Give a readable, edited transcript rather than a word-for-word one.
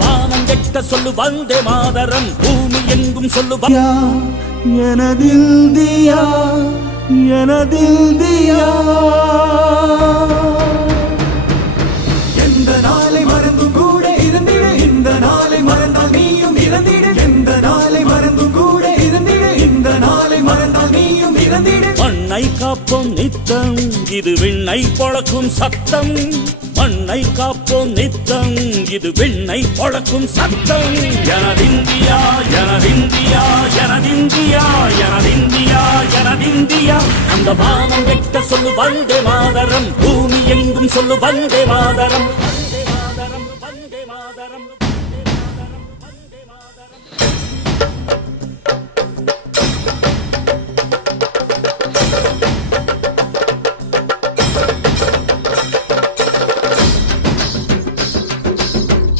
வானம் கெட்ட சொல்லு வந்தே மாதரம் பூமி எங்கும் சொல்லு எனதில்தியா எனதில்தியா எந்த நாளை மறந்தும் கூட இருந்திடு இந்த நாளை மறந்தால் நீயும் இறந்திடு எந்த நாளை மறந்தும் கூட இருந்திடு இந்த நாளை மறந்தால் நீயும் இறந்திடு மண்ணை காப்போம் நித்தம் இது விண்ணை பொழக்கும் சத்தம் மண்ணை காப்போம் நித்தம் இது விண்ணை பொழக்கும் சத்தம் எனதிந்தியா எனதிந்தியா எனதிந்தியா எனதிந்தியா எனதிந்தியா அந்த வானம் கெட்ட சொல்லு வந்தே மாதரம் பூமி எங்கும் சொல்லு வந்தே மாதரம் வந்தே மாதரம் வந்தே மாதரம்